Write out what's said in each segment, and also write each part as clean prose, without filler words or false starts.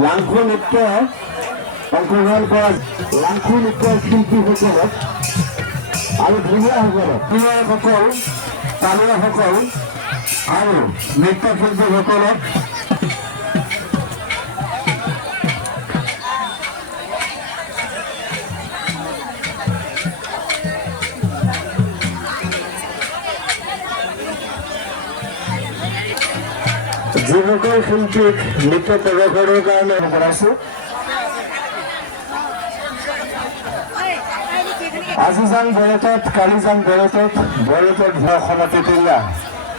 লাংখু নৃত্য অংশগ্ৰহণ কৰা লাংখু নৃত্যৰ শিল্পীসকলক আৰু ঢুলীয়াসকল তালুৱাসকল আৰু নৃত্যশিল্পীসকলক যিসকল শিল্পীক নৃত্য প্ৰদৰ্শনৰ কাৰণে কৰাইছোঁ আজি যাং বৰতত কালি যাং বৰতত অসমতে পেলা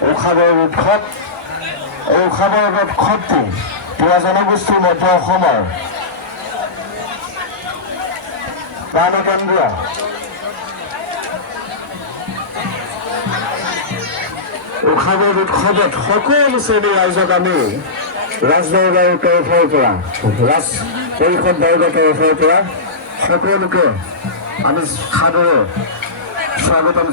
উৎসৱৰ উৎসৱ এই উৎসৱৰ উৎসৱটো পুৰা জনগোষ্ঠীৰ মধ্য অসমৰ প্ৰাণকেন্দ্ৰ উৎসৱৰ উৎসৱত সকলো শ্ৰেণীৰ ৰাইজক আমি ৰাজদৰবাৰৰ তৰফৰ পৰা ৰাজ পৰিষদ বৰ্গৰ তৰফৰ পৰা সকলোকে আমি সাদৰে স্বাগতম